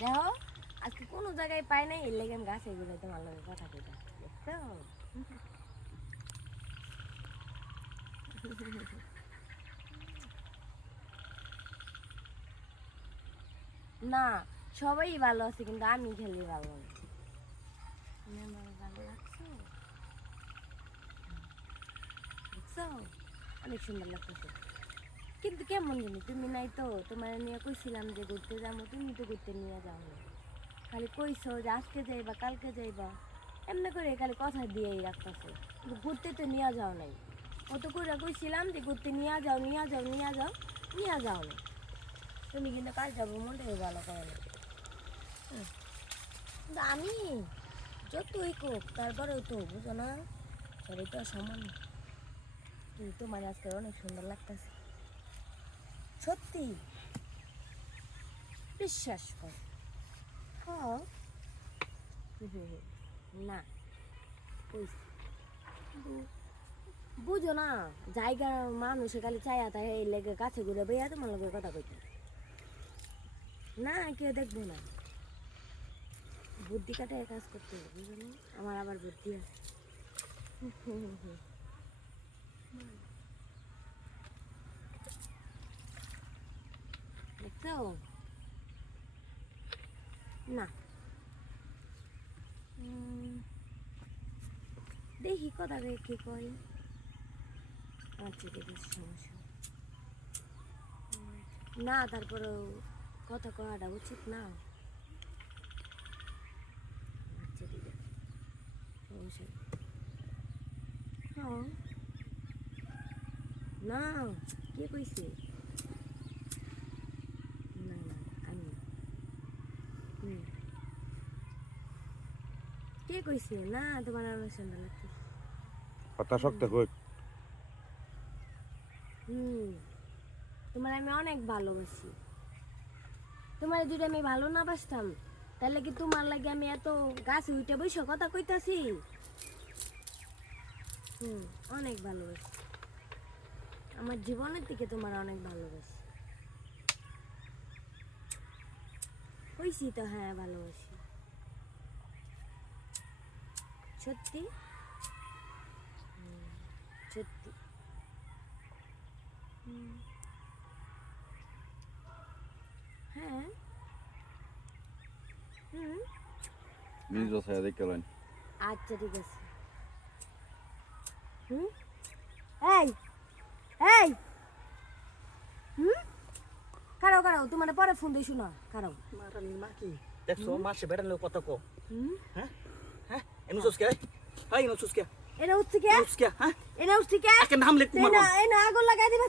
দেখো আজকে কোনো জায়গায় পাই নাই, এর লেগে আমি গাছে এগুলো তোমার লগে কথা কইতা, দেখছো? না, সবাই ভালো আছে, কিন্তু আমি খেলে ভালো না। তুমি আমার ভালো লাগছো, দেখছো? অনেক সুন্দর লাগতেছে, কিন্তু কেমন জানি তুমি নাই তো। তোমার নিয়ে কইছিলাম যে ঘুরতে যাবো, তুমি তো ঘুরতে নিয়ে যাও না। খালি কইছো যে আজকে যাইবা কালকে যাইবা, এমনি করে খালি কথা দিয়েই রাখতেছো, কিন্তু ঘুরতে তো নিয়ে যাও নাই। অত করে কইছিলাম যে ঘুরতে নিয়ে যাও নিয়ে যাও নিয়ে যাও, নিয়ে যাও না। তুমি কিন্তু কাজ যাবো মনটাই ভালো করে না। কিন্তু আমি যতই কোক তারপরেও তো বুঝো না, সবাই তো আর সমান না। কিন্তু তোমার আজকে অনেক সুন্দর লাগতেছে, সত্যি বিশ্বাস কর। হ্যাঁ। না কইছি, বুঝো না, জায়গার মানুষে খালি চায়া তাই এই লেগে কাছে ঘুরে বেয়া তোমার লগে কথা কইতে। না কেউ দেখবো না, বুদ্ধি কাটায় কাজ করতে হবে, বুঝো না? আমার আবার বুদ্ধি আছে। দেখছো? না দেখি কথা কি করি। আচ্ছা ঠিক আছে, সমস্যা না, তারপরেও কথা কওয়াটা উচিত না। আচ্ছা ঠিক আছে, সমস্যা নেই। হ্যাঁ। না, কে কইছে? না না, আমি না। কে কইছে? না, তোমার অনেক সুন্দর লাগছে। কথা শক্ত কই। তোমার আমি অনেক ভালোবাসি। তোমার যদি আমি ভালো না বাসতাম, তাহলে কি তোমার লাগে আমি এত গাছে উঠে বসে কথা কইতাছি? অনেক ভালোবাসি, আমার জীবনের থেকে তোমার অনেক ভালোবাসি। কইছি তো, হ্যাঁ ভালোবাসি, সত্যি সত্যি। হ্যাঁ। নিজ ছায়া দেখে লইন। আচ্ছা ঠিক আছে। এই এই কারাও কারাও, তোমার পরে ফোন দিই, শোনা কারাও। মারানির মা কি দেখছো? মাসে বেড়ালে কত কো। হ্যাঁ হ্যাঁ, এনু সুস্কে হাই, এনু সুস্কে এটা হচ্ছে কে? সুস্কে হ্যাঁ, এটা হচ্ছে কে? একে নাম লিখ এই না, এই না, আগুন লাগাই দিবা।